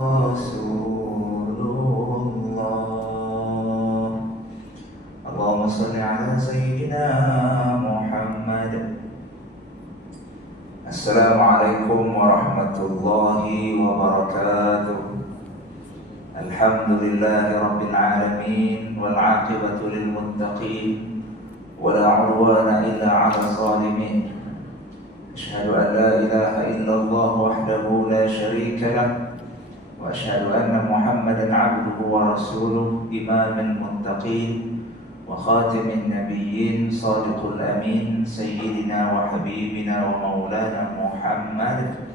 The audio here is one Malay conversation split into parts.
Rasulullah. Allahumma salli ala Sayyidina Muhammad. Assalamualaikum warahmatullahi wabarakatuh. Alhamdulillahi rabbil alamin, wal aqibatu lil muttaqin, wala udwana illa ala zalimin. Asyhadu an la ilaha illallah wahdahu la syarika lah, wa asyhadu anna Muhammadan abduhu wa rasuluh, imamul muttaqin wa khatimin nabiyyin, sadiqul amin, sayyidina wa habibina wa maulana Muhammad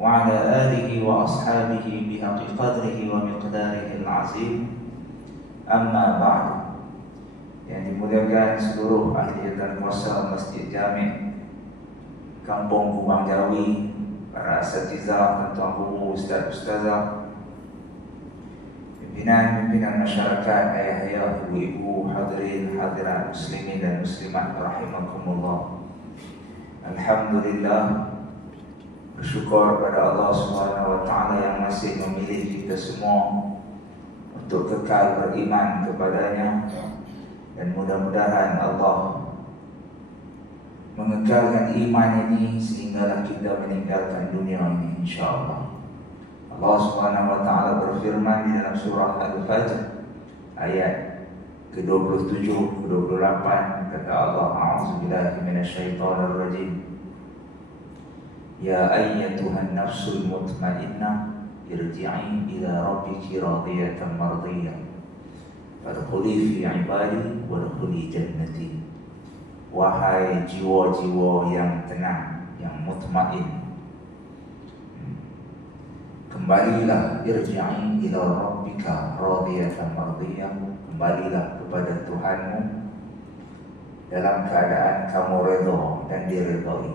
wa ala alihi wa ashabihi bihaqqi qadrihi wa miqdarihi al-azim. Amma ba'du. Yang dimuliakan seluruh ahli dan kuasa Masjid Jami' Kampung Kubang Jawi, para asatizah, tuan guru, ustaz-ustazah, pimpinan masyarakat, ayah-ayah, ibu-ibu, hadirin, hadirat, muslimin dan muslimat rahimakumullah. Alhamdulillah, bersyukur pada Allah Subhanahu wa taala yang masih memilih kita semua untuk kekal beriman kepadanya, dan mudah-mudahan Allah mengekalkan iman ini sehinggalah kita meninggalkan dunia ini, insyaAllah. Allah Subhanahu wa taala berfirman di dalam surah Al-Fajr ayat ke-27 ke-28, kata Allah, a'udzubillahi minasyaitonir rajim. Ya ayyatuhan nafsul mutmainnah, irji'i ila rabbiki radiyatan mardiyah, fadkhuli fi ibadi wadkhuli jannati. Wahai jiwa-jiwa yang tenang, yang mutmain, kembalilah, irji'i ila rabbika radiyatan mardiyah, kembalilah kepada Tuhanmu dalam keadaan kamu redha dan diredai.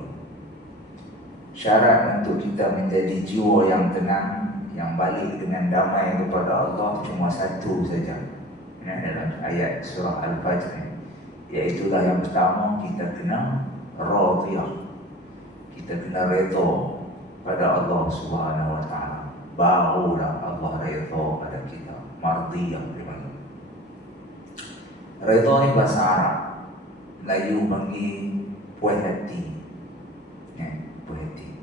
Syarat untuk kita menjadi jiwa yang tenang, yang balik dengan damai kepada Allah, cuma satu saja. Dalam ayat surah Al-Fajr, iaitulah yang pertama, kita kena radiyah, kita kena redha pada Allah Subhanahu wa taala, barulah Allah redha pada kita. Mardiyah dipanggil. Redha ni bahasa Arab, Melayu panggil puas hati. Puas hati.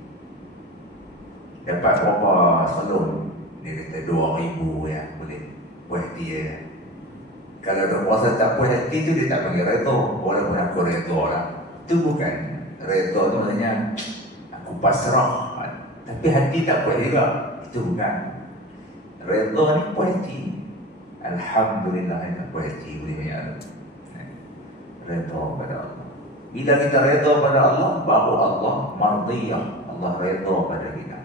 Dapat berapa salon? Dia kata 2,000 ya, boleh puas hati ya. Kalau dah puasa tak puas hati tu, dia tak panggil redha, walaupun aku redha lah. Itu bukan redha tu, maksudnya aku pasrah, tapi hati tak puas juga. Itu bukan. Redha ni puas hati. Alhamdulillah, kita puas hati boleh banyak. Redha pada Allah. Bila kita redha pada Allah, baru Allah mardiyah, Allah redha pada kita.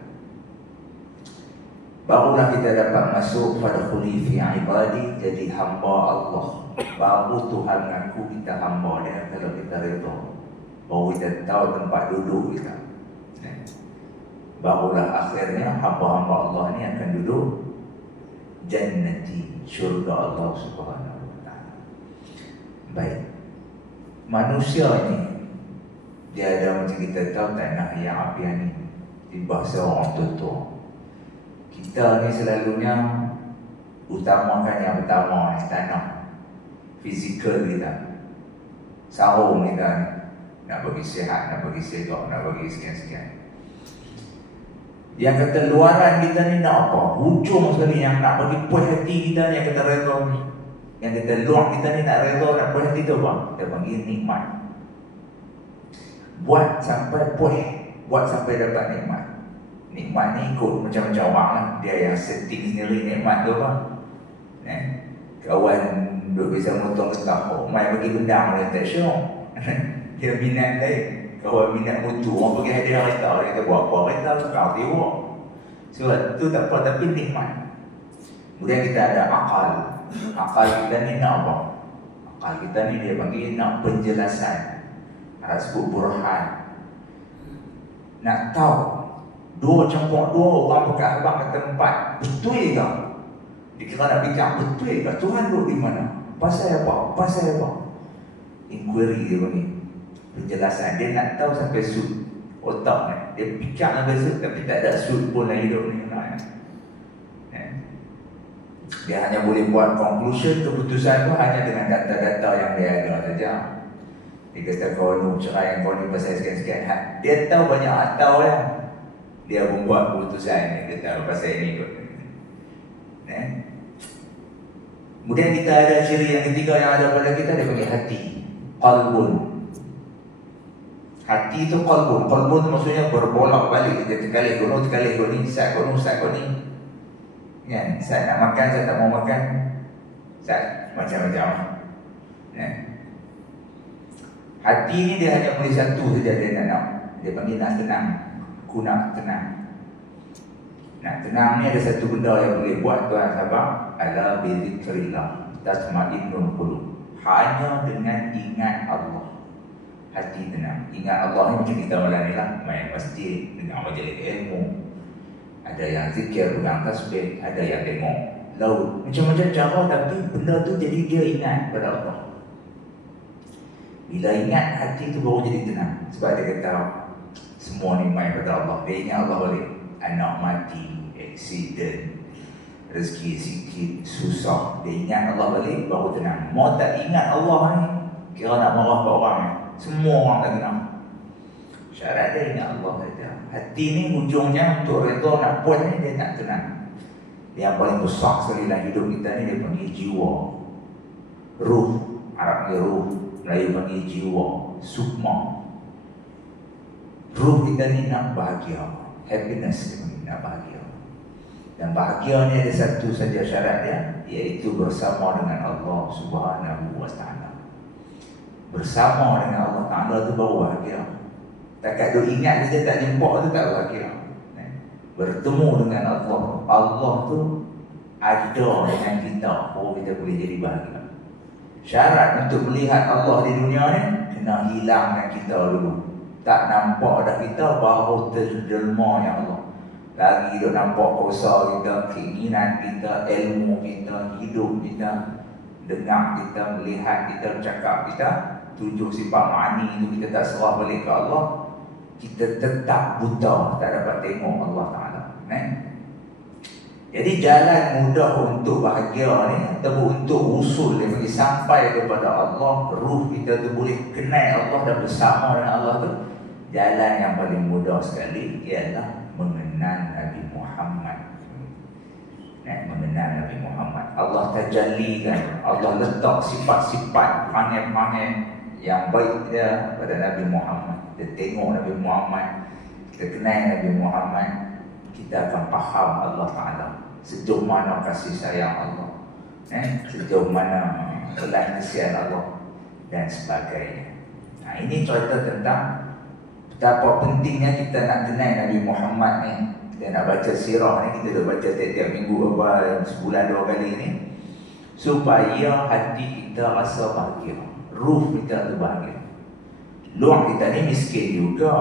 Barulah kita dapat masuk pada khuli fi ibadi, jadi hamba Allah. Baru Tuhan mengaku kita hamba dia kalau kita redha. Baru kita tahu tempat duduk kita. Barulah akhirnya hamba-hamba Allah ni akan duduk jannati, syurga Allah Subhanahu wa taala. Baik. Manusia ini dia ada, macam kita tahu, tanah yang api ni di bahasa orang tua-tua. Kita ni selalunya utamakan yang pertama ni, tanah, fizikal kita, sarung kita ni, nak bagi sihat, nak bagi segak, nak bagi sekian-sekian. Yang kata luaran kita ni nak apa? Hujung sekali yang nak bagi puas hati kita ni, yang kata redha ni. Yang kata luar kita ni nak redha, nak puas hati tu apa? Kita panggil nikmat. Buat sampai puas, buat sampai dapat nikmat. Nikmat ni ikut macam-macam orang lah. Dia yang setting sendiri nikmat tu apa? Kawan duduk bisa motong getah, mai bagi gendang dia tak syok. Dia minat lain. Kawan minat mutu, orang bagi hadiah kereta, dia kata buat apa kereta tu kau tengok. Sebab tu tak apa, tapi nikmat. Kemudian kita ada akal. Akal kita ni nak apa? Akal kita ni dia panggil nak penjelasan. Arab sebut burhan. Nak tahu dua campur dua orang pekat abang ke tempat, betul ke? Dia kira nak bincang, betul ke? Tuhan duduk di mana? Pasal apa? Pasal apa? Inquiry dia panggil. Penjelasan. Dia nak tahu sampai sud otak ni. Dia fikir sampai sud, tapi tak ada sud pun lagi hidup ni. Dia hanya boleh buat conclusion, keputusan tu hanya dengan data-data yang dia ada saja. Dia kata kau ni cerai, kau ni pasal sekian-sekian. Dia tahu banyak atau ya. Dia membuat keputusan, dia tahu pasal ini kot. Kemudian kita ada ciri yang ketiga yang ada pada kita, dia panggil hati. Qalbun. Hati tu qalbun. Qalbun tu maksudnya berbolak balik. Dia terkalih kono, terkalih kono, sat kono, sat kono. Kan? Sat nak makan, sat tak mau makan. Sat macam-macam. Hati ni dia hanya boleh satu saja dia nak. Dia panggil nak tenang. Aku nak tenang. Nak tenang ni ada satu benda yang boleh buat tuan sahabat. Ala bizikrillah tasma'innul qulub. Hanya dengan ingat Allah hati tenang. Ingat Allah ni macam kita malam ni lah, main masjid, dengar majlis ilmu, ada yang zikir, pegang tasbih, ada yang tengok laut, macam-macam cara, tapi benda tu jadi dia ingat pada Allah. Bila ingat, hati tu baru jadi tenang. Sebab dia kata semua ni main pada Allah. Dia ingat Allah balik. Anak mati, aksiden, rezeki sikit, susah, dia ingat Allah balik, baru tenang. Mau tak ingat Allah ni, kira nak marah pada orang ni, semua orang tak kenal. Syarat dia ingat Allah saja. Hati ni ujungnya untuk redha nak puas ni, dia tak tenang. Yang paling besar sekali dalam hidup kita ni dia panggil jiwa. Ruh, Arab panggil ruh, Melayu panggil jiwa, sukma. Ruh kita ni nak bahagia, happiness dia panggil, nak bahagia. Dan bahagia ni ada satu saja syarat dia, iaitu bersama dengan Allah Subhanahu wa Ta'ala. Bersama dengan Allah Ta'ala tu baru bahagia. Takat duk ingat kita tak jumpa tu tak bahagia. Bertemu dengan Allah, Allah tu ada dengan kita, baru kita boleh jadi bahagia. Syarat untuk melihat Allah di dunia ni, kena hilang dengan kita dulu. Tak nampak dah kita, baru terjelma yang Allah. Lagi duk nampak kuasa kita, keinginan kita, ilmu kita, hidup kita, dengar kita, melihat kita, bercakap kita, 7 sifat ma'ani itu kita tak serah balik ke Allah, kita tetap buta, tak dapat tengok Allah Ta'ala. Jadi jalan mudah untuk bahagia ni, ataupun untuk usul dia bagi sampai kepada Allah, ruh kita tu boleh kenal Allah dan bersama dengan Allah tu, jalan yang paling mudah sekali ialah mengenal Nabi Muhammad. Mengenal Nabi Muhammad. Allah tajallikan, Allah letak sifat-sifat panggil-panggil yang baik dia pada Nabi Muhammad. Kita tengok Nabi Muhammad, kita kenal Nabi Muhammad, kita akan faham Allah Ta'ala, sejauh mana kasih sayang Allah, sejauh mana belas kasihan Allah dan sebagainya. Ini cerita tentang betapa pentingnya kita nak kenal Nabi Muhammad ni. Kita nak baca sirah ni, kita dah baca tiap-tiap minggu apa, sebulan 2 kali ni, supaya hati kita rasa bahagia, ruh kita tu bahagia. Luar kita ni miskin juga,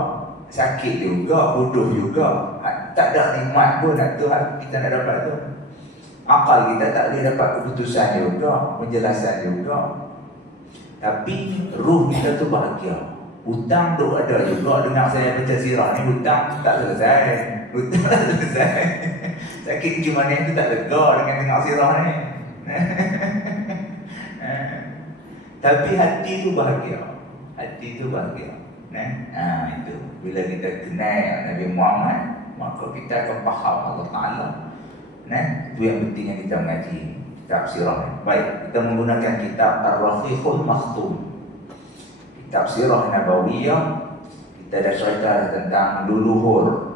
sakit juga, bodoh juga, tak ada nikmat pun Tuhan kita nak dapat tu. Akal kita tak boleh dapat keputusan juga, penjelasan juga, tapi ruh kita tu bahagia. Hutang tu ada juga. Dengar saya baca sirah ni, hutang tak selesai. Hutang tak selesai. Sakit cuma ni tu tak lega dengan dengar sirah ni. Tapi hati tu bahagia. Hati tu bahagia. Itu bila kita kenal Nabi Muhammad, maka kita akan faham Allah Ta'ala. Itu yang penting yang kita mengaji kitab sirah ni. Baik, kita menggunakan kitab Ar-Rafiqul Makhtum, kitab sirah Nabawiyah. Kita dah cerita tentang leluhur,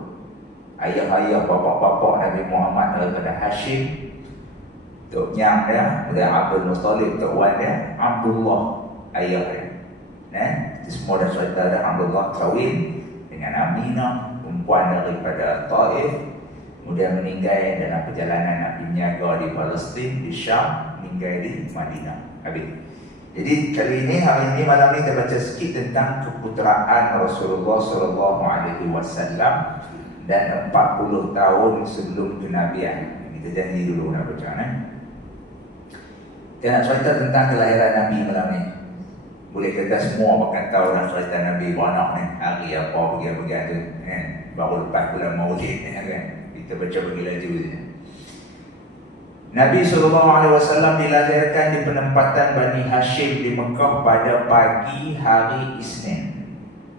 ayah-ayah, bapa-bapa Nabi Muhammad daripada Hashim, Tok Nyang dia, dari Abdul Muttalib, Tok Wan dia, Abdullah ayah dia. Itu semua dah cerita dah. Abdullah kahwin dengan Aminah, perempuan daripada Taif, kemudian meninggal dalam perjalanan nak berniaga di Palestin, di Syam, meninggal di Madinah. Habis. Jadi kali ini, hari ini, malam ini kita baca sikit tentang keputeraan Rasulullah SAW dan 40 tahun sebelum kenabian. Kita janji dulu nak baca. Kita nak cerita tentang kelahiran Nabi malam ni. Boleh kata semua akan tahu dah cerita Nabi beranak ni, hari apa, bagian-bagian tu, baru lepas bulan Maulid kan. Kita baca bagi laju je. Nabi SAW dilahirkan di penempatan Bani Hashim di Mekah pada pagi hari Isnin.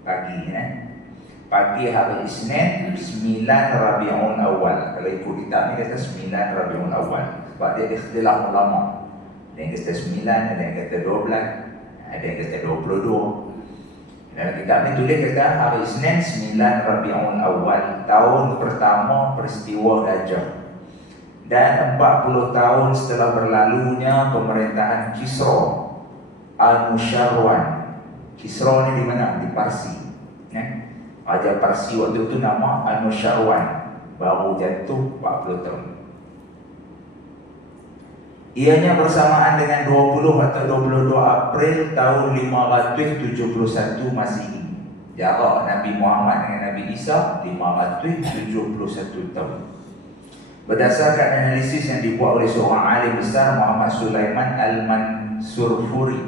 Pagi hari Isnin 9 Rabiul Awal. Kalau ikut kitab ni kata 9 Rabiul Awal. Sebab dia ikhtilaf ulama. Ada yang kata 9, ada yang kata 12, ada yang kata 22. Dalam kitab ni tulis kata hari Isnin 9 Rabiul Awal, tahun pertama peristiwa Dajjal. Dan 40 tahun setelah berlalunya pemerintahan Kisra Anusyarwan. Kisra ni di mana? Di Parsi. Raja Parsi waktu itu nama Anusyarwan. Baru jatuh 40 tahun. Ianya bersamaan dengan 20 atau 22 April tahun 571 Masihi. Jarak Nabi Muhammad dengan Nabi Isa 571 tahun. Berdasarkan analisis yang dibuat oleh seorang alim besar Muhammad Sulaiman Al-Mansurfuri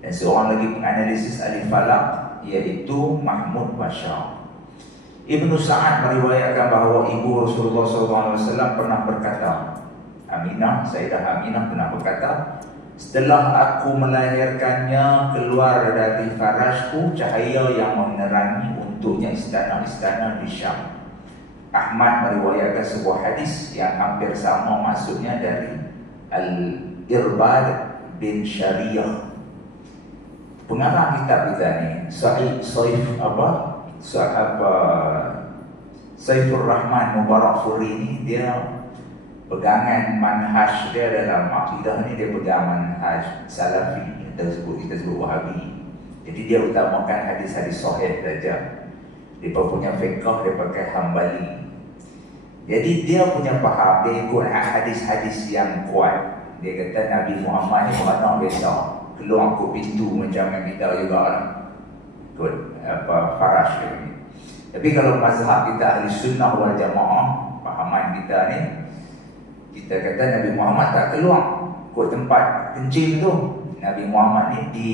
dan seorang lagi penganalisis ahli falak iaitu Mahmud Bashar. Ibnu Sa'ad meriwayatkan bahawa ibu Rasulullah SAW pernah berkata, Sayyidah Aminah pernah berkata, setelah aku melahirkannya, keluar dari farashku cahaya yang menerangi untuknya istana-istana di Syam. Ahmad meriwayatkan sebuah hadis yang hampir sama maksudnya dari Al-Irbad bin Syariyah. Pengarang kitab kita ni Saifur Rahman Mubarakfuri ni, dia pegangan manhaj dia dalam akidah ni, dia pegang manhaj Salafi, kita sebut Wahabi. Jadi dia utamakan hadis-hadis sahih saja. Dia punya fiqh dia pakai Hambali. Jadi dia punya faham, dia ikut hadis-hadis yang kuat. Dia kata Nabi Muhammad ni beranak biasa, keluar ke pintu macam yang kita juga lah, ikut farash ni. Tapi kalau mazhab kita ahli sunnah wal jamaah, fahaman kita ni, kita kata Nabi Muhammad tak keluar ke tempat kencing tu. Nabi Muhammad ni di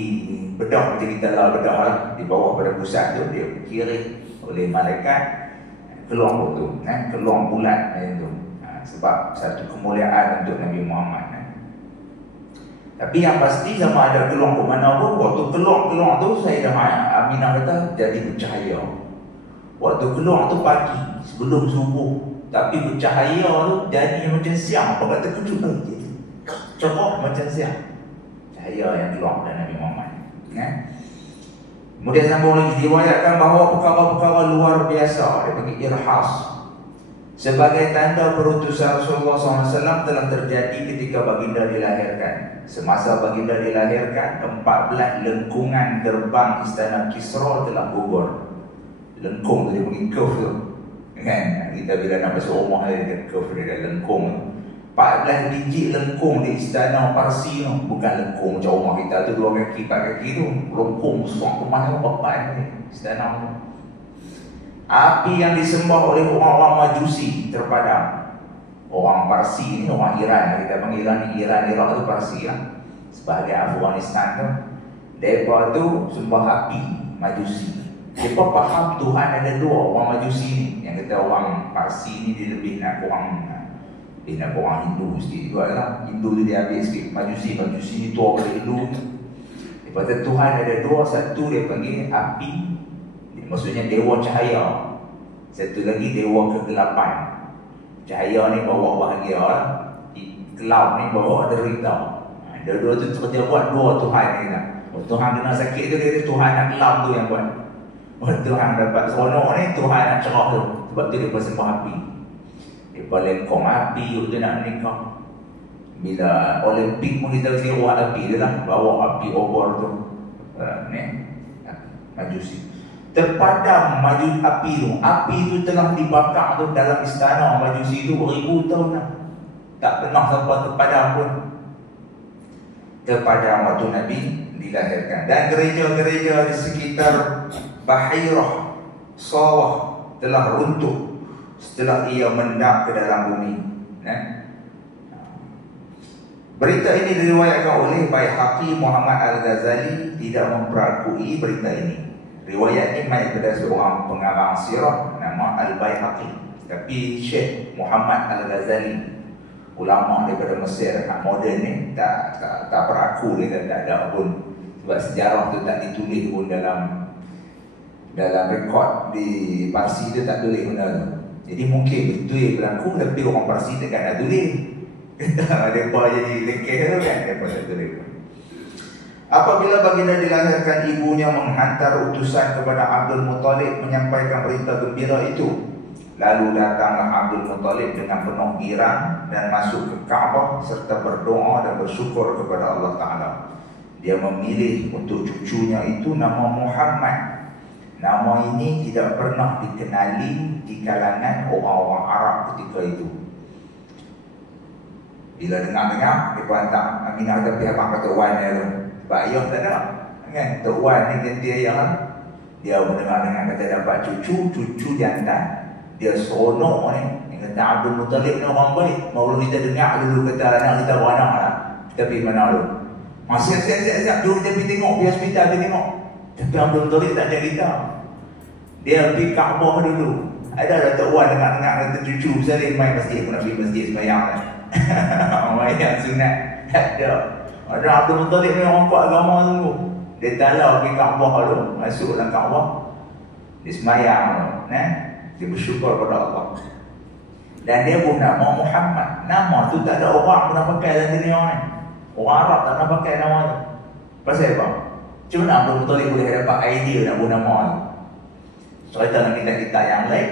bedah macam kita lah bedah lah, di bawah pada pusat tu, dia kiri oleh malaikat, keluar tu, keluar bulat tu. Sebab satu kemuliaan untuk Nabi Muhammad. Tapi yang pasti sama ada keluar ke mana pun, waktu keluar tu Sayyidah Aminah kata jadi bercahaya. Waktu keluar tu pagi sebelum subuh, tapi bercahaya tu jadi macam siang. Apa kata kejut lagi, cerah macam siang. Cahaya yang keluar dari Nabi Muhammad. Kemudian sambung lagi, diriwayatkan bahawa perkara-perkara luar biasa, dia panggil irhas, sebagai tanda perutusan Rasulullah SAW telah terjadi ketika baginda dilahirkan. Semasa baginda dilahirkan, 14 lengkungan gerbang istana Kisra telah gugur. Lengkung tu dia panggil curve tu, kan? Kita bila nak masuk rumah dia curve dia ada lengkung. 14 biji lengkung di istana Parsi tu. Bukan lengkung macam rumah kita tu 2 kaki 4 kaki tu. Lengkung besar ke mana bapak ni istana tu. Api yang disembah oleh orang-orang Majusi terpadam. Orang Parsi ni, orang Iran, kita panggil Iran, Iraq tu Parsi lah, sebahagian Afghanistan tu. Mereka tu sembah api Majusi. Mereka faham Tuhan ada 2, orang Majusi ni. Yang kata orang Parsi ni dia lebih nak orang Hindu sikit juga lah. Hindu tu dia ambil sikit Majusi ni tua pada Hindu. Dia kata Tuhan ada 2, satu dia panggil api, maksudnya dewa cahaya. Satu lagi dewa kegelapan. Cahaya ni bawa bahagia lah, gelap ni bawa derita. Dua-dua tu kerja buat 2 Tuhan ni lah. Tuhan kena sakit tu, dia kata Tuhan nak gelap tu yang buat. Tuhan dapat seronok ni, Tuhan nak cerah tu. Sebab tu dia bersembah api. Dia lengkong api tu nak nikah. Bila Olimpik pun kita sewa api dia lah, bawa api obor tu. Majusi terpadam api tu. Api tu telah dibakar tu dalam istana Majusi tu beribu tahun lah. Tak pernah sampai terpadam pun. Terpadam waktu Nabi dilahirkan. Dan gereja-gereja di sekitar Bahirah Sawah telah runtuh setelah ia mendap ke dalam bumi. Berita ini diriwayatkan oleh Baihaqi. Muhammad Al-Ghazali tidak memperakui berita ini. Riwayat ini mai daripada seorang pengarang sirah nama Al-Baihaqi. Tapi Syekh Muhammad Al-Ghazali, ulama daripada Mesir moden ni tak beraku dia, tak ada pun. Sebab sejarah tu tak ditulis pun dalam rekod di Parsi tu, tak tulis benda tu. Jadi mungkin betul yang berlaku, tapi orang Parsi takkan nak tulis. Mereka jadi lekeh tu kan, mereka tak tulis. Apabila baginda dilahirkan, ibunya menghantar utusan kepada Abdul Muttalib menyampaikan berita gembira itu. Lalu datanglah Abdul Muttalib dengan penuh girang dan masuk ke Kaabah serta berdoa dan bersyukur kepada Allah Ta'ala. Dia memilih untuk cucunya itu nama Muhammad. Nama ini tidak pernah dikenali di kalangan orang-orang Arab ketika itu. Bila dengar-dengar, dia hantar Aminah kata pihak abang kata Wan dia tu. Sebab ayah tak ada kan, Tok Wan ni ganti ayah lah. Dia mendengar-dengar kata dapat cucu jantan. Dia seronok ni. Dia kata Abdul Muttalib ni orang baik. Baru kita dengar dulu kata anak kita beranak lah. Kita pergi mana dulu? Siap. Jom kita pergi tengok, pergi hospital pergi tengok. Tapi Abdul Muttalib tak cerita. Dia pergi Kaabah dulu. Ada Tok Wan dengar-dengar kata cucu Salim main masjid. Aku nak pergi masjid sembahyang lah. Sembahyang sunat. Tak ada. Ada Abdul Muttalib ni orang kuat agama dulu. Dia talau pergi Kaabah dulu. Masuk dalam Kaabah. Dia sembahyang dulu. Dia bersyukur kepada Allah. Dan dia pun nama Muhammad. Nama tu tak ada orang pun nak pakai dalam dunia ni. Orang Arab tak nak pakai nama tu. Pasal apa? Cuma nak Abdul Muttalib boleh dapat idea nak buat nama tu. Cerita dalam kitab-kitab yang lain,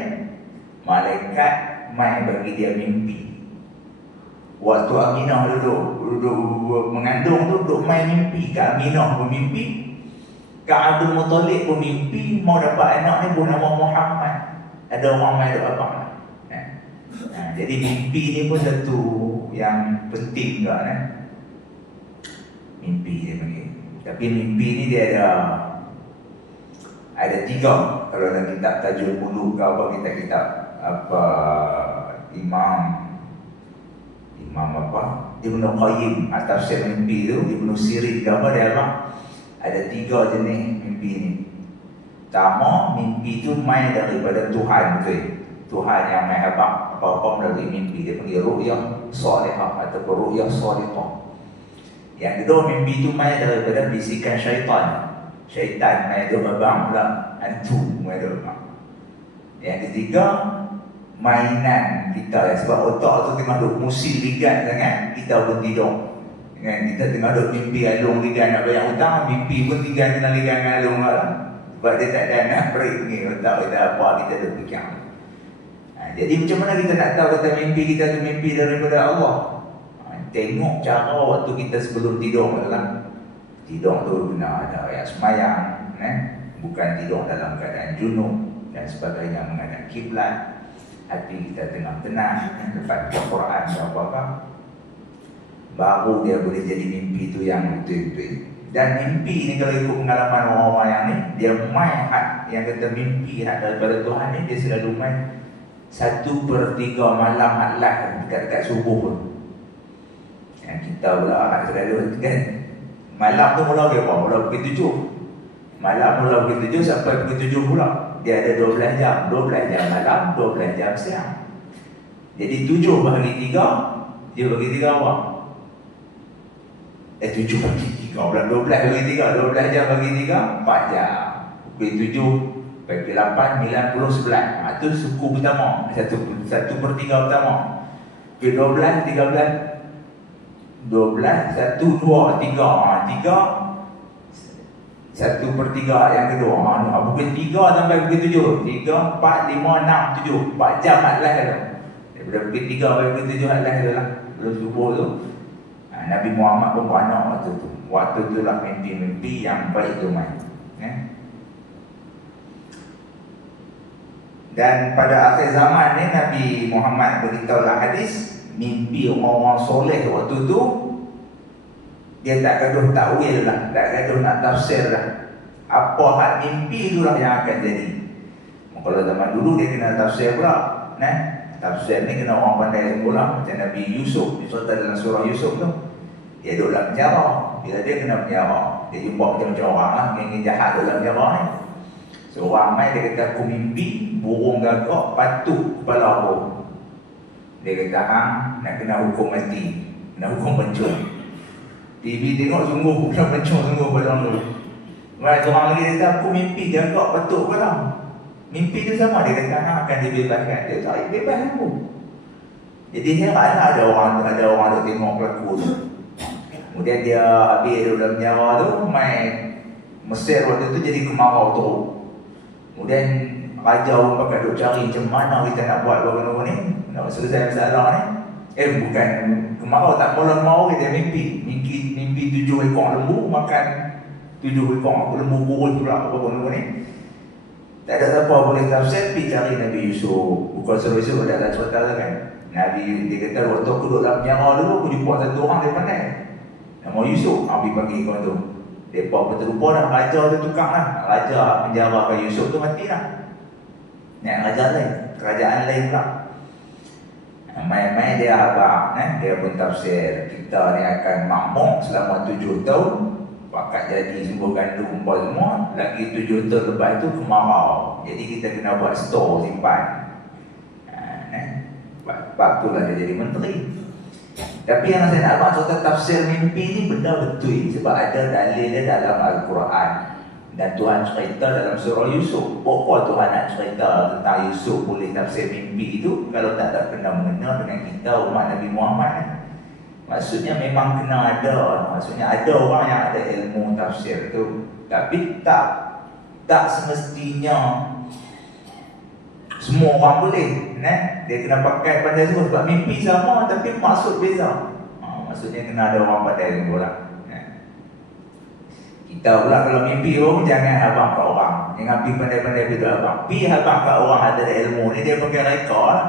malaikat main bagi dia mimpi. Waktu Aminah duduk mengandung tu, duduk main mimpi. Kak Aminah pun mimpi, Kak Abdul Muttalib pun mimpi mau dapat anak ni pun nama Muhammad. Ada orang main duduk abang. Jadi mimpi ni pun satu yang penting juga kan. Mimpi dia panggil. Tapi mimpi ni dia ada 3. Kalau dalam kitab Tajul Qulub ke apa, kitab apa Imam apa Ibnu Qayyim tafsir mimpi tu, Ibnu Sirin ke apa dia apa, ada 3 jenis mimpi ni. Pertama, mimpi tu main daripada Tuhan tu. Tuhan yang maha hebat, apa-apa melalui mimpi. Dia panggil ru'yah salihah ataupun ru'yah salihah. Yang kedua, mimpi tu main daripada bisikan syaitan. Syaitan main tu abang pula, hantu main tu abang. Yang ketiga, mainan kita. Sebab otak tu tengah duk musim ligat sangat, kita pun tidur. Kita tengah duk mimpi alung ligat nak bayar hutang, mimpi pun tinggal kena ligat dengan alung lah. Sebab dia tak ada nak break ni, otak kita apa kita duk fikir. Jadi macam mana kita nak tahu kata mimpi kita tu mimpi daripada Allah? Tengok cara waktu kita sebelum tidur adalah tidur tu kena ada ayat semayang, bukan tidur dalam keadaan junub dan sebagainya, menghadap kiblat, hati kita tengah tenang, lepas Al-Quran atau apa-apa, baru dia boleh jadi mimpi tu yang betul-betul. Dan mimpi ni kalau ikut pengalaman orang-orang yang ni, dia main yang kata mimpi daripada Tuhan ni, dia selalu main 1/3 malam hadlah dekat subuh pun. Yang kita pula selalu kan, malam tu mula dia apa? Mula pukul 7. Malam mula pukul 7 sampai pukul 7 pula. Dia ada 12 jam. 12 jam malam, 12 jam siang. Jadi 7 bahagi 3, dia bagi 3 apa? 7 bagi 3 pula, 12 bagi 3, 12 jam bagi 3, 4 jam. Pukul 7 bagi 8, 9, 10, 11. Itu suku pertama, 1/3 pertama. Pukul 12, 13, 12, 1, 2, 3. 3 1/3 yang kedua. Pukul 3 sampai pukul 7. 3, 4, 5, 6, 7. 4 jam hadlah tu. Daripada pukul 3 sampai pukul 7 hadlah tu lah. Belum subuh tu. Nabi Muhammad pun beranak waktu tu. Waktu tu lah mimpi-mimpi yang baik tu main. Dan pada akhir zaman ni Nabi Muhammad beritahulah hadis, mimpi orang-orang soleh waktu tu dia tak gaduh takwil lah, tak gaduh nak tafsir lah. Apa hak mimpi itulah yang akan jadi. Kalau zaman dulu dia kena tafsir pula, tafsir ni kena orang pandai pula. Macam Nabi Yusuf, dicerita dalam surah Yusuf tu, dia duduk dalam penjara. Bila dia kena penjara, dia jumpa macam-macam orang lah, yang jahat dalam penjara ni. Seorang mai dia kata, aku mimpi burung gagak patuk kepala aku. Dia kata, nak kena hukum mati, nak hukum pencuri. TV tengok sungguh, kena pencuri sungguh pada orang tu. Orang lagi kata, aku mimpi jaga patut ke tak? Mimpi tu sama, dia kata, akan dibebaskan. Dia tak bebas aku. Jadi heran ada orang tu tengok pelaku tu. Kemudian dia habis dalam penjara tu, main Mesir waktu tu jadi kemarau teruk. Kemudian raja pun pakai duk cari macam mana kita nak buat bagaimana ni, nak selesai masalah ni. Bukan kemarau, tak mula kemarau, kita mimpi 7 ekor lembu makan 7 ekor lembu kurus pula bagaimana ni. Tak ada siapa boleh tafsir, pergi cari Nabi Yusuf. Bukan suruh Yusuf ada dalam cerita tu kan. Nabi dia kata waktu aku duduk dalam penjara dulu, aku jumpa satu orang dia pandai, nama Yusuf. Abi panggil kau tu. Depa betul-betul dah raja tu tukang lah. Raja penjara ke Yusuf tu mati lah. Nak raja lain, kerajaan lain pula. Main-main dia abang, dia pun tafsir kita ni akan makmur selama 7 tahun, pakat jadi semua gandum semua, lagi 7 tahun lepas itu kemarau. Jadi kita kena buat store simpan. Sebab itulah dia jadi menteri. Tapi yang saya nak abang cerita tafsir mimpi ni benda betul. Sebab ada dalil dia dalam Al-Quran. Dan Tuhan cerita dalam surah Yusuf. Apa Tuhan nak cerita tentang Yusuf boleh tafsir mimpi itu kalau tak ada kena-mengena dengan kita umat Nabi Muhammad. Maksudnya memang kena ada. Maksudnya ada orang yang ada ilmu tafsir tu. Tapi tak semestinya semua orang boleh. Dia kena pakai pandai semua. Sebab mimpi sama tapi maksud beza. Maksudnya kena ada orang pandai semua lah. Kita pula kalau mimpi orang, jangan habang kat orang. Jangan pergi pandai-pandai begitu habang. Pergi habang kat orang ada ilmu ni, dia pakai reka lah.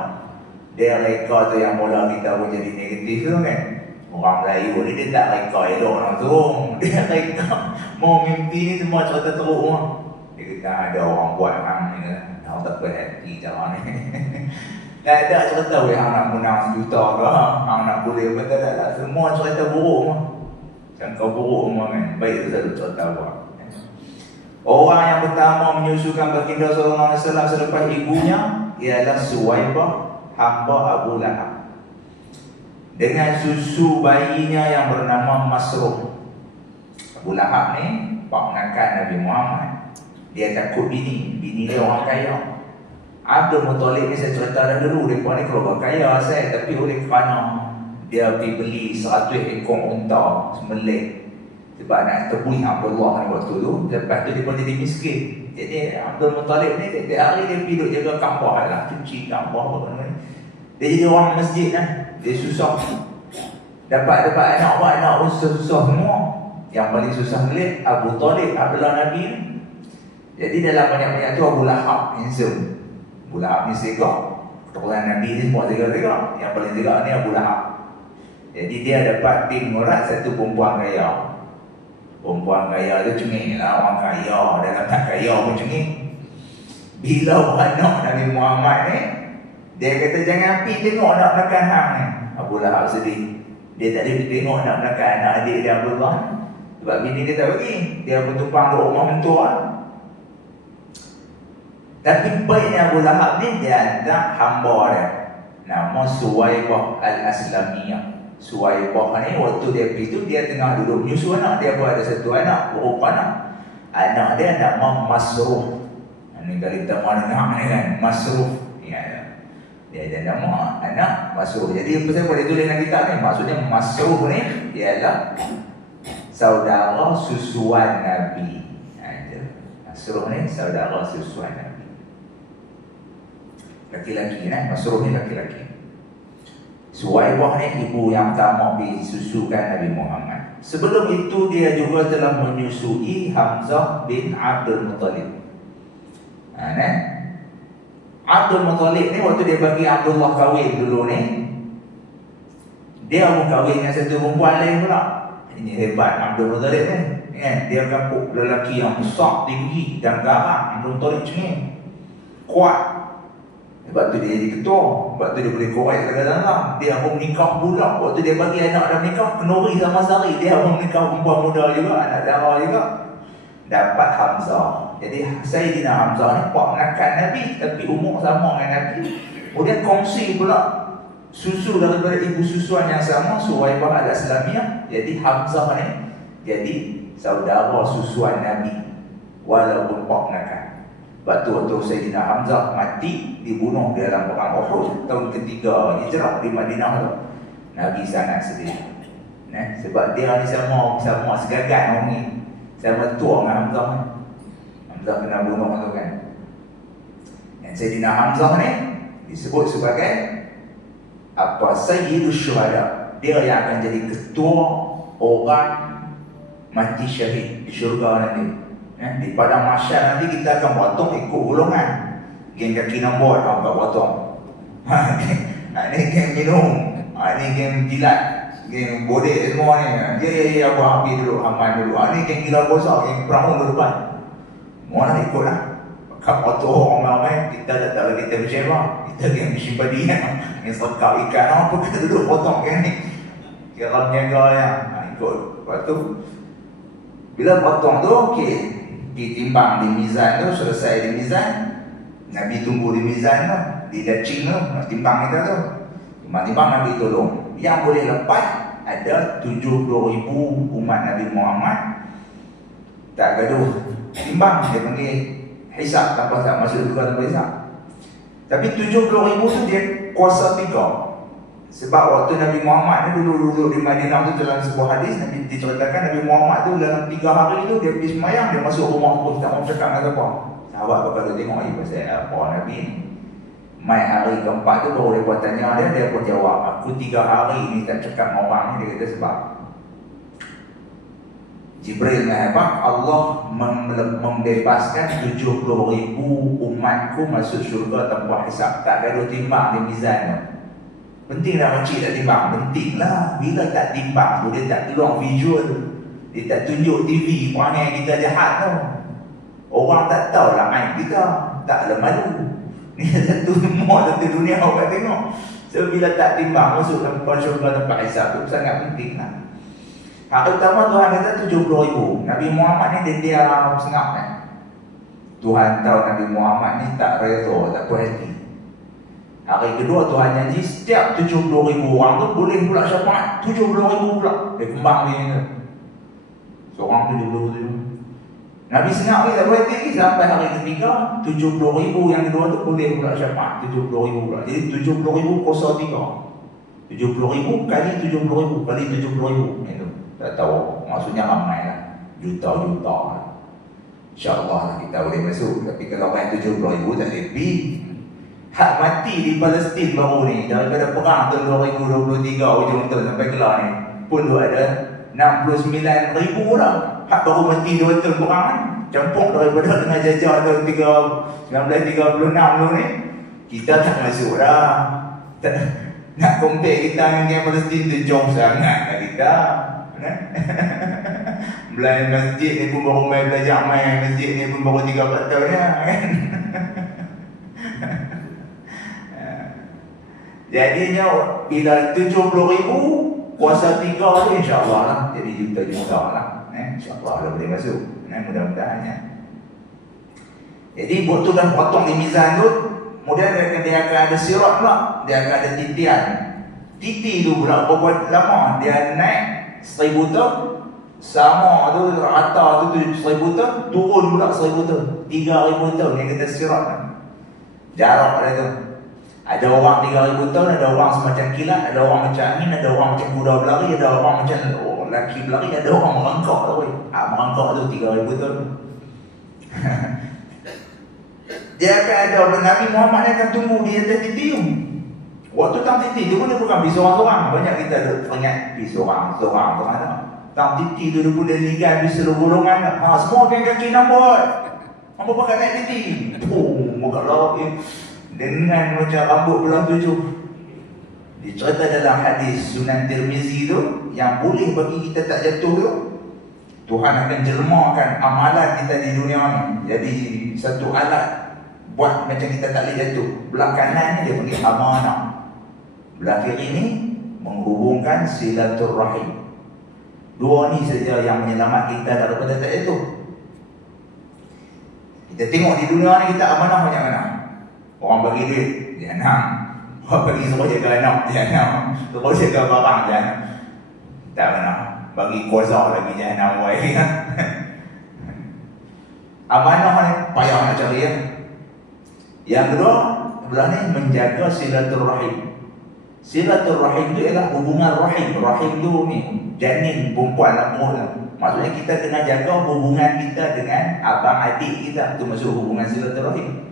Dia reka tu yang mula kita pun jadi negatif tu kan. Orang Melayu ni dia tak reka elok orang turun. Dia reka mau mimpi ni semua cerita teruk lah. Dia kata ada orang buat hang ni lah. Orang tak berhati cara ni. Tak ada cerita boleh hang nak menang 1 juta ke, hang nak boleh betul tak. Semua cerita buruk lah. Sangka buruk semua kan. Baik tu satu cerita buat. Orang yang pertama menyusukan baginda sallallahu alaihi wasallam selepas ibunya ialah Suwaibah, hamba Abu Lahab, dengan susu bayinya yang bernama Masruh. Abu Lahab ni ponakan Nabi Muhammad. Dia takut bini dia orang kaya. Abdul Muttalib ni saya cerita dah dulu, mereka ni keluarga kaya saya, tapi oleh kerana dia pergi beli 100 ekor unta sembelih sebab nak tebui Abdullah ni waktu tu. Lepas tu dia pun jadi miskin. Jadi Abdul Muttalib ni tiap hari dia pergi duduk jaga Kaabah lah, cuci Kaabah apa ni. Dia jadi orang masjid lah. Dia susah. Dapat anak pun susah semua. Yang paling susah beli Abu Talib, Abdullah Nabi ni. Jadi dalam banyak-banyak tu Abu Lahab handsome. Abu Lahab ni segak. Keturunan Nabi ni semua segak-segak. Yang paling segak ni Abu Lahab. Jadi dia dapat tim ngorat satu perempuan kaya. Perempuan kaya tu cengeng lah, orang kaya. Dalam tak kaya pun cengeng. Bila anak Nabi Muhammad ni, dia kata jangan pergi tengok nak belakang hang ni. Abu Lahab sedih. Dia tak boleh tengok nak belakang anak adik dia Abdullah. Sebab bini dia tak bagi. Dia bertumpang duk rumah mentua. Tapi baiknya Abu Lahab ni dia ada hamba dia. Nama Suwaibah Al-Aslamiyah. Suwaibah ni waktu dia pergi tu dia tengah duduk menyusu anak dia. Ada satu anak, berupa anak. Anak dia nama Masruh. Ini kali kita mahu dengar ni kan, Masruh. Dia ada nama anak Masruh. Jadi apa saya boleh tulis dalam kitab ni, maksudnya Masruh ni ialah saudara susuan Nabi. Masruh ni saudara susuan Nabi. Laki-laki Masruh ni laki-laki. Suwaibah ni ibu yang pertama disusukan Nabi Muhammad. Sebelum itu dia juga telah menyusui Hamzah bin Abdul Muttalib. Abdul Muttalib ni waktu dia bagi Abdullah kahwin dulu ni, dia pun kahwin dengan satu perempuan lain pula. Ini hebat Abdul Muttalib ni. Dia kampung lelaki yang besar, tinggi dan garang. Abdul Muttalib cengeng, kuat. Sebab tu dia jadi ketua. Sebab tu dia boleh korek segala-galanya. Dia pun menikah budak. Waktu dia bagi anak dah menikah, kenuri sama Sari. Dia pun menikah perempuan muda juga, anak darah juga. Dapat Hamzah. Jadi Sayyidina Hamzah ni ponakan Nabi, tapi umur sama dengan Nabi. Kemudian kongsi pula susu daripada ibu susuan yang sama, Suhaibah al-Islamiyah. Jadi Hamzah ni jadi saudara susuan Nabi walaupun ponakan. Sebab tu waktu Sayyidina Hamzah mati, dibunuh di dalam perang Uhud tahun ketiga Hijrah di Madinah tu, Nabi sangat sedih. Sebab dia ni sama segagat orang ni, sama tua dengan Hamzah ni. Hamzah kena bunuh tu kan. Dan Sayyidina Hamzah ni disebut sebagai apa? Sayyidus Syuhada. Dia yang akan jadi ketua orang mati syahid di syurga nanti. Di padang mahsyar nanti kita akan potong ikut golongan. Geng kaki nombor tak potong. Ni geng minum, ni geng jilat, geng bodek semua ni. Ya abang habis dulu, aman dulu. Ni geng gila besar, geng perahu dulu depan. Semua lah ikut lah. Kau potong orang-orang, kita tak lagi kita bersewa. Kita geng simpadi kan. Yang sekap ikan apa kita duduk potong geng ni. Kira menjaga yang ikut. Lepas tu bila potong tu, okey, ditimbang di mizan tu, selesai di mizan, Nabi tunggu di mizan tu, di dacing tu, nak timbang kita tu. Timbang-timbang Nabi tolong. Yang boleh lepas ada 70,000 umat Nabi Muhammad. Tak gaduh, timbang, dia panggil hisab, tanpa tak masuk juga tanpa hisab. Tapi 70,000 tu dia kuasa 3. Sebab waktu Nabi Muhammad ni dulu duduk di Madinah tu, dalam sebuah hadis Nabi diceritakan Nabi Muhammad tu dalam 3 hari tu dia pergi semayang, dia masuk rumah tu, tak mau cakap dengan apa. Sahabat bakal tengok pasal apa Nabi ni. Mai hari keempat tu baru dia buat tanya dia pun jawab, aku 3 hari ni tak cakap dengan orang ni. Dia kata sebab Jibril hebat, Allah membebaskan 70,000 umatku masuk syurga tanpa hisab. Tak gaduh timbang di mizan tu. Penting lah makcik tak timbang? Penting lah. Bila tak timbang tu, dia tak keluar visual, dia tak tunjuk TV perangai kita jahat tu. Orang tak tahu lah aib kita, tak ada malu. Ni satu semua satu dunia orang tengok. So bila tak timbang masuk dalam syurga tempat hisab tu sangat penting lah. Hari pertama Tuhan kata 70,000. Nabi Muhammad ni dia sengap kan. Tuhan tahu Nabi Muhammad ni tak reda, tak puas hati. Hari kedua Tuhan janji setiap 70,000 orang tu boleh pula syafaat 70,000 pula. Dia kembang dia ni. Seorang 70,000. Nabi sengap lagi tak boleh tinggi sampai hari ketiga 70,000 yang kedua tu boleh pula syafaat 70,000 pula. Jadi 70,000 kuasa 3. 70,000 kali 70,000 kali 70,000 itu. Tak tahu maksudnya ramai lah. Juta-juta lah. InsyaAllah lah kita boleh masuk. Tapi kalau main 70,000 tak boleh pergi. Hak mati di Palestin baru ni daripada perang tahun 2023 hujung tahun sampai kelar ni pun ada 69,000 orang. Hak baru mati 2 tahun perang ni, campur daripada dengan jajah tahun 1936 dulu ni. Kita tak masuk dah. Nak compare kita dengan Palestin tu jauh sangat lah kita. Belajar masjid ni pun baru main belajar main. Masjid ni pun baru 3-4 tahun ya, kan. Jadinya bila 70,000 kuasa 3 tu insyaAllah lah jadi juta-juta lah. InsyaAllah dah boleh masuk. Mudah-mudahannya. Jadi waktu dah potong di mizan tu, kemudian dia akan ada sirat pula. Dia akan ada titian. Titi tu pula berapa lama dia naik 1,000 tahun. Sama tu rata tu 1,000 tahun, turun pula 1,000 tahun, 3,000 tahun. Dia kata sirat kan. Jarak ada tu. Ada orang 3,000 tahun, ada orang semacam kilat, ada orang macam angin, ada orang macam kuda berlari, ada orang macam lelaki berlari, ada orang merangkak tu. Merangkak tu 3,000 tahun. Dia akan ada, Nabi Muhammad akan tunggu di atas titi tu. Waktu tang titi tu pun dia bukan pergi seorang-seorang. Banyak kita ada ingat pergi seorang-seorang. Tang titi tu dia boleh ligan di seluruh golongan. Semua kaki nampak. Apa pakai naik titi? Muka lawa dengan macam rambut belah 7. Dicerita dalam hadis Sunan Tirmizi tu, yang boleh bagi kita tak jatuh tu, Tuhan akan jelmakan amalan kita di dunia ni jadi satu alat buat macam kita tak boleh jatuh. Belah kanan ni dia panggil amanah, belah kiri ni menghubungkan silaturrahim. 2 ni saja yang menyelamat kita daripada tak jatuh. Kita tengok di dunia ni kita amanah macam mana. Orang bagi duit, dia nak Bagi suruh jaga anak jahanam, suruh jaga barang jahanam. Tak pernah bagi kuasa lagi jahanam awal ni kan. Amanah ni payah nak cari ya. Yang kedua, sebelah ni menjaga silaturahim. Silaturahim tu ialah hubungan rahim. Rahim tu ni janin perempuan lah. Maksudnya kita kena jaga hubungan kita dengan abang adik kita. Itu maksud hubungan silaturahim.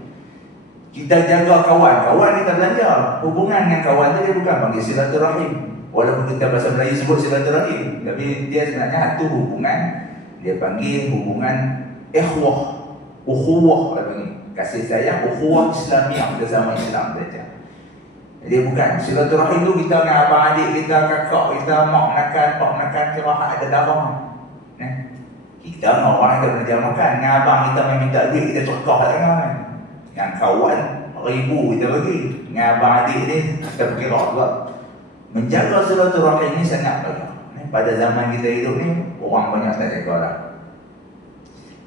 Kita jaga kawan kita belanja. Hubungan dengan kawan tu dia bukan panggil silaturahim. Walaupun kita bahasa Melayu sebut silaturahim, tapi dia sebenarnya satu hubungan. Dia panggil hubungan ikhwah, ukhuwah kata ni. Kasih sayang, ukhuwah Islamiah, bersama Islam saja. Jadi bukan silaturahim tu kita dengan abang adik kita, kakak kita, mak menakan, pak menakan, kira ada darah. Kita dengan orang yang kita belajar makan, dengan abang kita main minta duit, kita cekah kat tengah kan. Yang kawan ribu kita bagi, dengan abang adik ni kita berkira juga. Menjaga silaturahim ni sangat bagus. Pada zaman kita hidup ni, orang banyak tak jaga lah.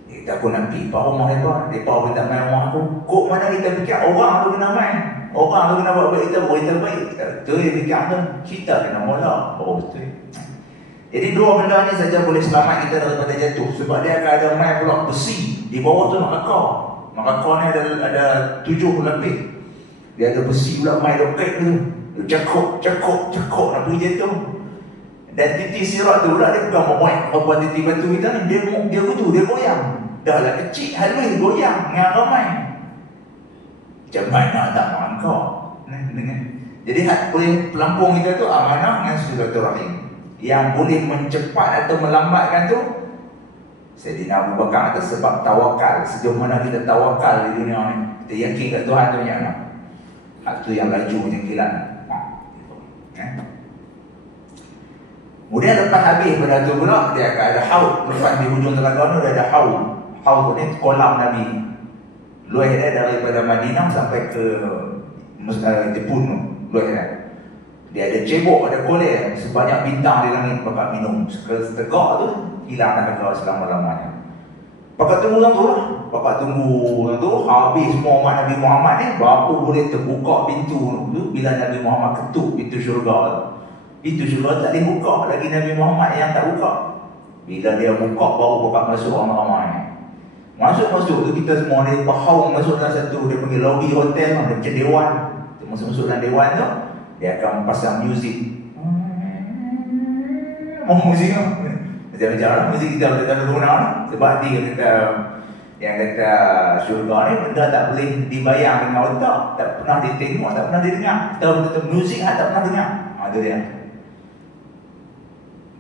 Kita pun nak pergi rumah mereka, mereka pun tak main rumah aku. Kok mana kita fikir orang tu kena main, orang tu kena buat baik kita, buat kita baik. Betul dia fikir tu, kita kena molak. Oh betul. Jadi dua benda ni saja boleh selamat kita daripada jatuh. Sebab dia akan ada main pula besi di bawah tu neraka. Neraka ni ada 7 lebih. Dia ada besi pula main roket tu. Cakok nak pergi jatuh. Dan titik sirat tu pula dia bukan memuat apa titik batu kita ni. Dia goyang. Dah lah kecil halus goyang dengan ramai. Macam mana tak mangkau. Jadi boleh pelampung kita tu amanah dengan silaturahim. Yang boleh mencepat atau melambatkan tu Sayyidina Abu Bakar kata sebab tawakal. Sejauh mana kita tawakal di dunia ni, kita yakin kat Tuhan tu yang mana. Itu yang laju macam kilat. Kemudian lepas habis benda tu pula, dia akan ada haud. Lepas di hujung telaga tu dia ada haud. Haud ni kolam Nabi. Luas dia daripada Madinah sampai ke Jepun tu. Luas dia. Dia ada cebok, ada kolej, sebanyak bintang di langit bakal minum. Setegak tu hilang dahaga selama-lamanya. Pakak tunggu tu lah. Pakak tunggu tu habis semua umat Nabi Muhammad ni, baru boleh terbuka pintu tu bila Nabi Muhammad ketuk pintu syurga tu. Pintu syurga tak boleh buka lagi, Nabi Muhammad yang tak buka. Bila dia buka baru bakal masuk ramai-ramai. Masuk tu kita semua dia berhaum masuk dalam satu, dia panggil lobby hotel, dia macam dewan. Masuk dalam dewan tu, dia akan pasang muzik. Muzik tu macam muzik kita tak guna. Sebab dia kata, yang kata syurga ni benda tak boleh dibayang dengan otak, tak pernah ditengok, tak pernah didengar. Kita muzik tak pernah dengar. Itu dia.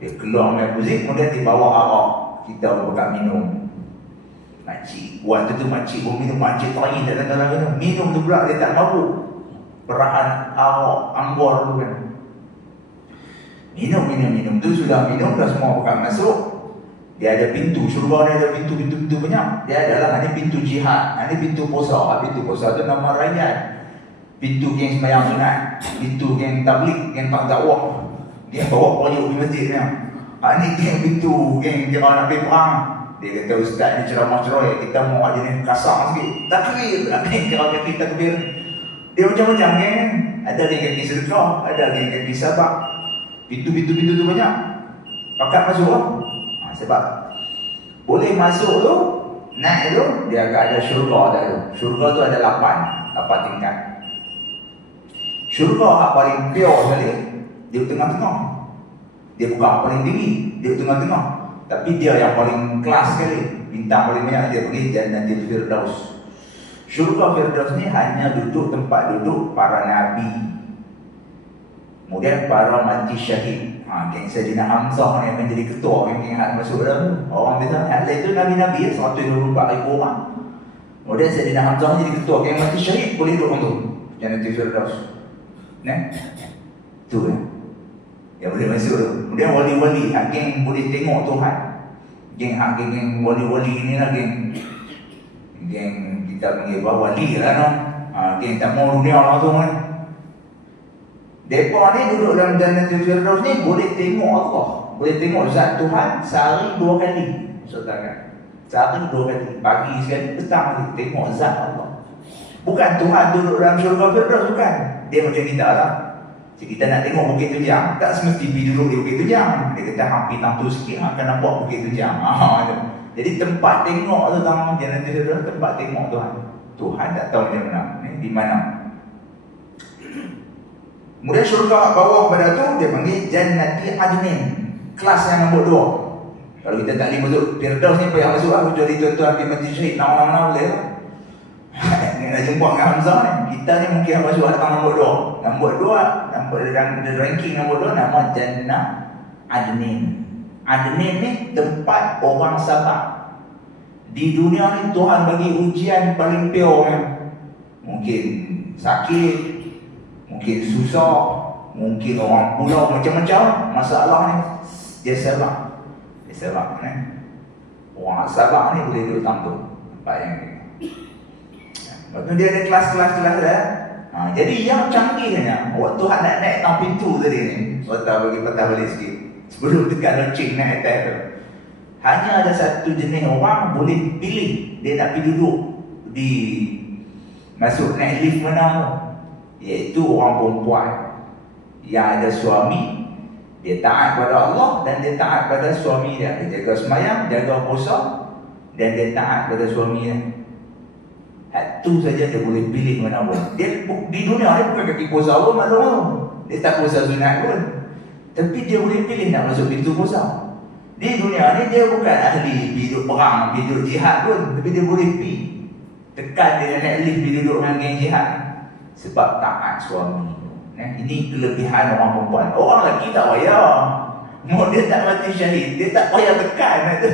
Dia keluar dengan muzik, kemudian dibawa arak. Kita bakal minum. Makcik, waktu tu makcik pun minum, makcik tahin tak tengah minum. Minum tu pula dia tak mabuk. Perahan arak, anggur tu kan. Minum tu sudah minum, dah semua bakal masuk. Dia ada pintu, syurga ni ada pintu banyak. Dia adalah ada pintu jihad, ada pintu puasa. Pintu puasa tu nama rakyat. Pintu geng sembahyang sunat, pintu geng tablik, geng tak dakwah, geng bawa payung di masjid ni. Ni geng pintu, geng kira nak pergi perang. Dia kata ustaz ni ceramah-ceramah, kita mau aja ni kasar sikit. Takbir, kira kita takbir. Dia macam-macam geng. Ada geng kaki sedekah, ada geng kaki sabak. Pintu-pintu tu banyak. Pakat masuk lah. Sebab boleh masuk tu, naik tu, dia akan ada syurga tu. Syurga tu ada 8 tingkat. Syurga yang paling pure sekali, dia tengah-tengah. Dia bukan paling tinggi, dia tengah-tengah. Tapi dia yang paling kelas sekali. Bintang paling banyak dia pergi Jannatul Firdaus. Syurga Firdaus ni hanya duduk tempat duduk para nabi. Kemudian para mati syahid. Geng Sayyidina Hamzah ni akan jadi ketua geng hak masuk dalam. Orang biasa hak lain tu nabi-nabi 124,000 orang. Kemudian Sayyidina Hamzah jadi ketua geng mati syahid, boleh duduk untuk Jannatul Firdaus. Tu kan. Yang boleh masuk tu. Kemudian wali-wali, hak geng boleh tengok Tuhan. Geng wali-wali ni lah geng kita panggil wali lah no. Geng tak mau dunia langsung kan. Mereka ni duduk dalam Jannatul Firdaus ni boleh tengok Allah, boleh tengok zat Tuhan sehari 2 kali. Saudara, sehari 2 kali, pagi sekali, petang sekali, tengok zat Allah. Bukan Tuhan duduk dalam syurga Firdaus, bukan. Dia macam kita lah. Jadi kita nak tengok Bukit Tujang, tak semesti pergi duduk di Bukit Tujang. Dia kata hampir tentu sikit akan nampak Bukit Tujang. Jadi tempat tengok tu tuan, dia nanti tempat tengok Tuhan. Tuhan tak tahu dia mana, di mana. Kemudian syurga bawah pada tu dia panggil Jannati Adnin, kelas yang nombor 2. Kalau kita tak boleh masuk Firdaus ni payah masuk lah, kecuali tuan-tuan pergi mati syahid nama-nama boleh lah. Nak jumpa dengan Hamzah ni, kita ni mungkin masuk datang nombor 2. Nombor 2, nombor dalam ranking nombor 2 nama Jannah Adnin. Adnin ni tempat orang sabar. Di dunia ni Tuhan bagi ujian paling pure kan. Mungkin sakit, mungkin susah, mungkin orang pulau macam-macam masalah ni, dia sabar. Dia sabar kan. Orang sabar ni boleh duduk tantu tempat yang ni. Lepas tu dia ada kelas-kelas dah. Jadi yang canggihnya, waktu Tuhan nak naik tang pintu tadi ni, Sultan bagi patah balik sikit sebelum dekat loceng naik atas tu, hanya ada satu jenis orang boleh pilih dia nak pergi duduk di masuk naik lift mana tu, iaitu orang perempuan yang ada suami. Dia taat pada Allah dan dia taat pada suami dia. Dia jaga sembahyang, jaga puasa, dan dia taat pada suami dia. Itu saja dia boleh pilih mana pun. Dia di dunia ni bukan kaki puasa pun maklum. Dia tak puasa sunat pun. Tapi dia boleh pilih nak masuk pintu puasa. Di dunia ni dia bukan ahli hidup perang, hidup jihad pun, tapi dia boleh pergi tekan dia naik lift pergi duduk dengan geng jihad sebab taat suami. Ini kelebihan orang perempuan. Orang lelaki tak payah. Mau dia tak mati syahid, dia tak payah tekan tu.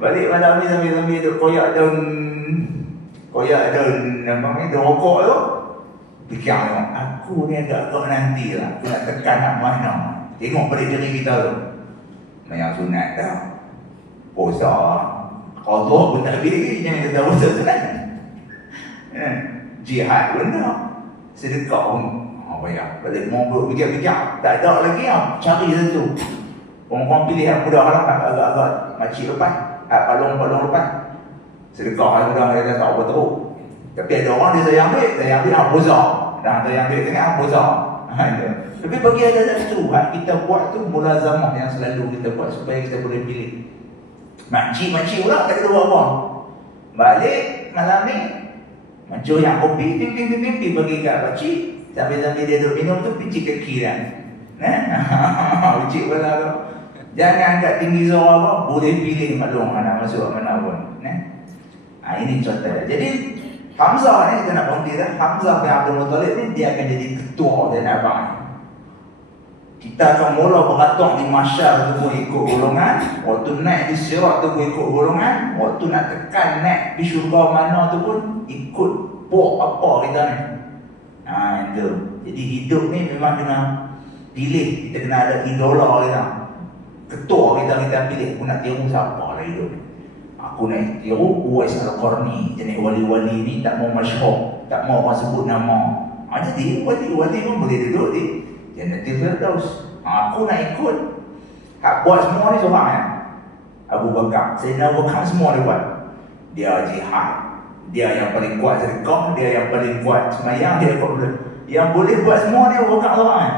Balik malam ni sambil-sambil duduk koyak daun apa ni, daun rokok tu. Fikir aku ni agak-agak nanti lah, aku nak tekan nak mana. Tengok pada diri kita tu. Yang sunat dah, puasa, qadha pun tak boleh, jangan kata puasa sunat. Jihad pun dah, sedekah pun payah. Balik mau fikir-fikir, tak ada lagi cari satu. Orang-orang pilih yang mudah lah, agak-agak makcik lepas, palung-palung lepas. Sedekah yang mudah mereka tak apa teruk. Tapi ada orang dia sayang duit puasa. Dan sayang duit tengah puasa. Tapi bagi ada satu kita buat tu mulazamah yang selalu kita buat supaya kita boleh pilih. Makcik pula tak kata apa. Balik malam ni macam yang kopi pimpi bagi kat makcik. Sambil-sambil dia duduk minum tu pincik kaki kan. Ucik pula tu. Jangan angkat tinggi suara apa, boleh pilih maklum nak masuk mana pun. Ini contoh. Jadi Hamzah ni kita nak berhenti dah. Hamzah bin Abdul Muttalib ni dia akan jadi ketua Zainal Abang. Kita akan mula beratur di masyar tu pun ikut golongan. Waktu naik di sirat tu pun ikut golongan. Waktu nak tekan naik di syurga mana tu pun ikut pok apa kita ni. Itu. Jadi hidup ni memang kena pilih. Kita kena ada idola kita. Ketua kita pilih. Aku nak tiru siapa lah hidup ni. Aku nak tiru Uwais Al-Qarni. Jenis wali-wali ni tak mau masyhur, tak mau orang sebut nama. Jadi wali-wali pun boleh duduk di Jannatul Firdaus. Aku nak ikut. Hak buat semua ni seorang ya. Abu Bakar, Sayyidina Abu Bakar semua dia buat. Dia jihad, dia yang paling kuat sedekah, dia yang paling kuat sembahyang, dia yang boleh buat semua ni Abu Bakar seorang ya.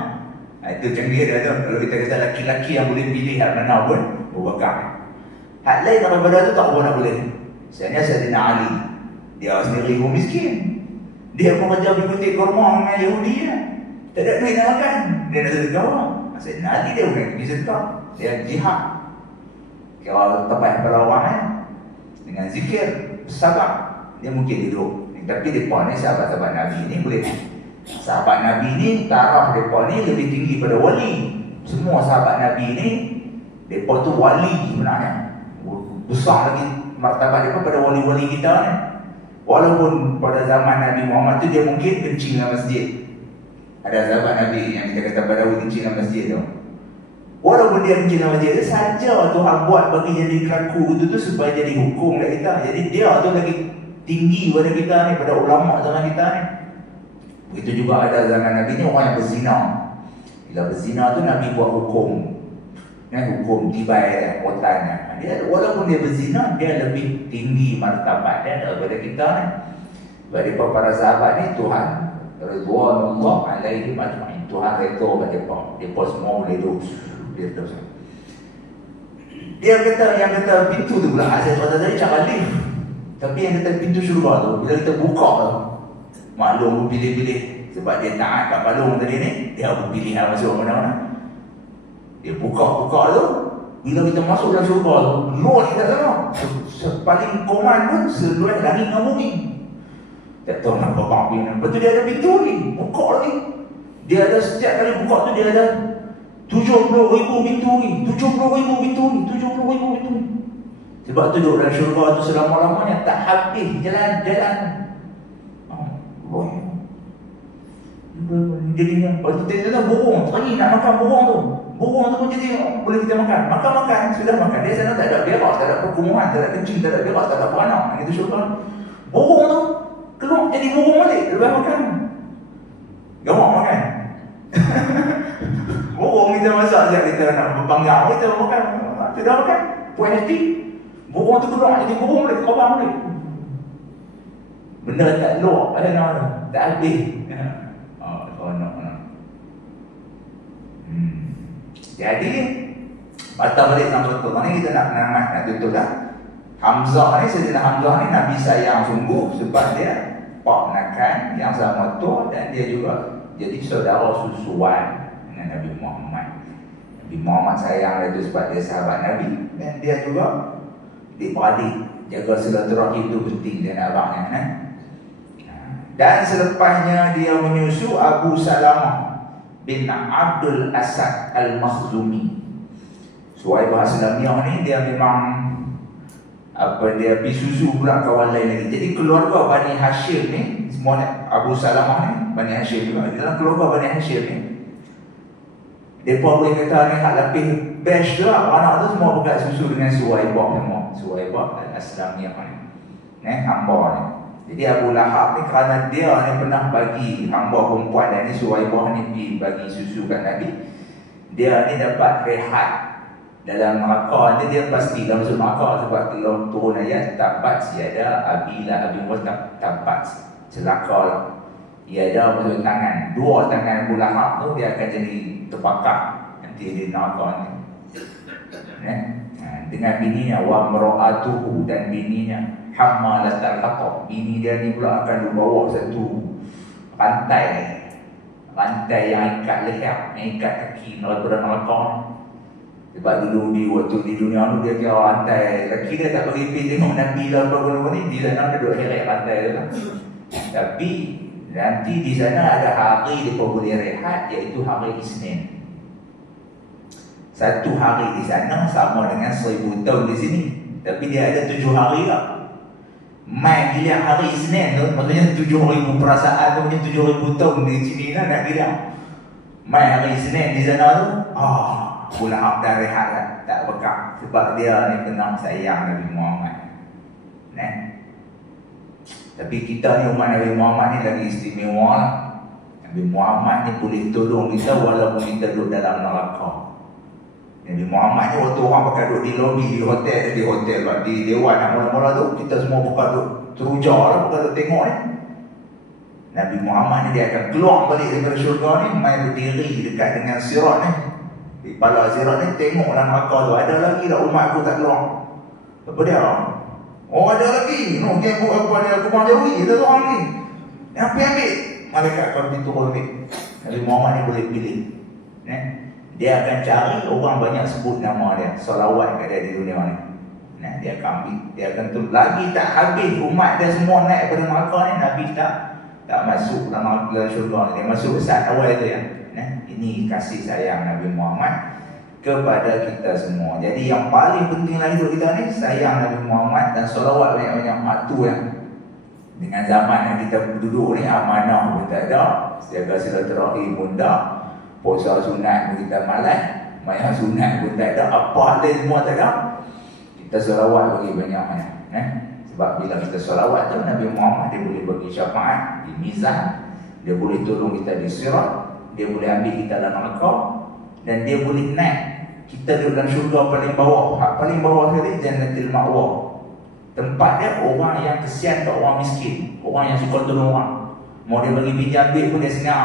Itu canggih dia tu. Kalau kita kata laki-laki yang boleh pilih hak mana pun, Abu Bakar. Hak lain daripada tu tak apa nak boleh. Misalnya Sayyidina Ali, dia sendiri pun miskin. Dia pun kerja berkutik kurma dengan Yahudi ya. Tak ada duit nak makan, dia nak sedekah. Sayyidina Ali dia bukan pergi sedekah, dia jihad. Kira tempat pada orang dengan zikir, sabar, dia mungkin duduk. Tapi mereka ni sahabat-sahabat Nabi ni boleh. Sahabat Nabi ni taraf mereka ni lebih tinggi pada wali. Semua sahabat Nabi ni mereka tu wali sebenarnya. Besar lagi martabat mereka pada wali-wali kita ni. Walaupun pada zaman Nabi Muhammad tu dia mungkin kencing dalam masjid. Ada sahabat Nabi yang kita kata pada kencing dalam masjid tu. Walaupun dia kencing dalam masjid tu saja Tuhan buat bagi jadi kelaku itu tu supaya jadi hukum kat kita. Jadi dia tu lagi tinggi pada kita ni, pada ulama zaman kita ni. Begitu juga ada zaman Nabi ni orang yang berzina. Bila berzina tu Nabi buat hukum. Hukum tibai kotannya. Dia walaupun dia berzina, dia lebih tinggi martabat dia daripada kita ni. Daripada para sahabat ni Tuhan Ridwanullah alaihim ajma'in. Tuhan redha kat depa. Depa semua boleh duduk. Dia kata, yang kata pintu tu pula, saya kata tadi cakap lift. Tapi yang kata pintu syurga tu, bila kita buka tu, maklum pilih-pilih. Sebab dia taat kat balung tadi ni, dia pilih masuk mana-mana. Dia buka-buka tu, bila kita masuk dalam syurga tu, luar kita sana. Paling koman pun, seluruh lari dengan bumi. Tak tahu nak bapak ni. Lepas tu dia ada pintu ni, buka lagi. Dia ada setiap kali buka tu, dia ada 70,000 pintu ni, 70,000 pintu ni, 70,000 pintu ni. Sebab tu duduk dalam syurga tu selama-lamanya tak habis jalan-jalan. Jadi lepas tu dia burung, teringin nak makan burung tu. Burung tu pun jadi boleh kita makan. Makan-makan, sudah makan. Dia sana tak ada berak, tak ada perkumuhan, tak ada kencing, tak ada berak, tak ada beranak. Itu syurga. Burung tu keluar jadi burung balik, lepas makan. Gamak makan. Burung kita masak sekejap, kita nak berpanggang, kita makan. Kita makan, puas hati. Burung tu keluar jadi burung balik, korang balik. Benda tak luar, ada nama tak habis. Jadi patah balik dalam betul ni kita nak tutup dah. Hamzah ni, Sayyidina Hamzah ni Nabi sayang sungguh sebab dia pak nakan yang sama tu, dan dia juga jadi saudara susuan dengan Nabi Muhammad. Nabi Muhammad sayang dia tu sebab dia sahabat Nabi, dan dia juga diperadik. Jaga silaturahim tu penting dia nak abangnya kan. Dan selepasnya dia menyusu Abu Salamah bin Abdul Asad Al-Makhzumi. Suhaibah Aslamiyah ni dia memang dia bisusu pula kawan lain lagi. Jadi keluarga Bani Hashim ni, semua Abu Salamah ni Bani Hashim juga. Dalam keluarga Bani Hashim ni, mereka boleh kata ni hak lapis best tu lah. Anak tu semua pegang susu dengan Suhaibah semua. Suhaibah Al-Aslamiyah ni, hamba ni. Jadi Abu Lahab ni kerana dia ni pernah bagi hamba perempuan dan ni Suhaibah ni pergi bagi susu kat Nabi, dia ni dapat rehat dalam neraka ni. Dia pasti dalam masuk neraka sebab kalau turun ayat tabat siada abilah abi mutab, tabat celaka lah. Ia ada masuk tangan, dua tangan Abu Lahab tu dia akan jadi terbakar nanti di neraka ni. Dengan bininya wa mar'atuhu, dan bininya hammalatul hatab. Bini dia ni pula akan dibawa satu rantai yang ikat leher, yang ikat kaki daripada neraka. Sebab dulu waktu di dunia tu dia kira rantai kaki dia tak bagi pergi tengok Nabi lah apa-apa ni, di sana dia duduk heret rantai tu lah. Tapi nanti di sana ada hari dia boleh rehat, iaitu hari Isnin. Satu hari di sana sama dengan 1000 tahun di sini. Tapi dia ada 7 hari lah. Mai gila hari Isnin tu, maksudnya 7,000 perasaan tu, punya 7,000 tahun di sini lah nak gila. Mai hari Isnin di sana tu, Lahab dah rehat lah, tak bekak. Sebab dia ni kenal sayang Nabi Muhammad. Tapi kita ni umat Nabi Muhammad ni lagi istimewa lah. Nabi Muhammad ni boleh tolong kita walaupun kita duduk dalam neraka. Nabi Muhammad ni waktu orang pakai duduk di lobi, di hotel, di dewan nak mula-mula tu, kita semua pakai duduk teruja lah, pakai duduk tengok ni. Nabi Muhammad ni dia akan keluar balik daripada syurga ni, main berdiri dekat dengan sirat ni. Di kepala sirat ni, tengok dalam neraka tu, ada lagi tak umat aku tak keluar? Apa dia? Ada lagi. No, dia buat apa dia, kumang jawi, ada orang ni. Yang pergi ambil, malaikat akan diturun ambil. Nabi Muhammad ni boleh pilih. Dia akan cari orang banyak sebut nama dia, salawat kat dia di dunia ni. Dia akan ambil, dia akan tu lagi tak habis umat dia semua naik pada neraka ni, Nabi tak masuk dalam syurga ni. Dia masuk saat awal tu ya. Ini kasih sayang Nabi Muhammad kepada kita semua. Jadi yang paling penting lah hidup kita ni, sayang Nabi Muhammad dan salawat banyak-banyak. Maktu ya. Dengan zaman yang kita duduk ni, amanah pun tak ada, jaga silaturahim pun tak, puasa sunat pun kita malas, mayang sunat pun tak ada, apa hal semua tak ada. Kita salawat bagi banyak-banyak. Sebab bila kita salawat tu, Nabi Muhammad dia boleh bagi syafaat di mizan, dia boleh tolong kita di sirat, dia boleh ambil kita dalam neraka, dan dia boleh naik kita duduk dalam syurga paling bawah. Paling bawah sekali Jannatul Ma'wa. Tempat dia orang yang kesian ke orang miskin, orang yang suka tolong orang. Mau dia bagi pinjam duit pun dia senang.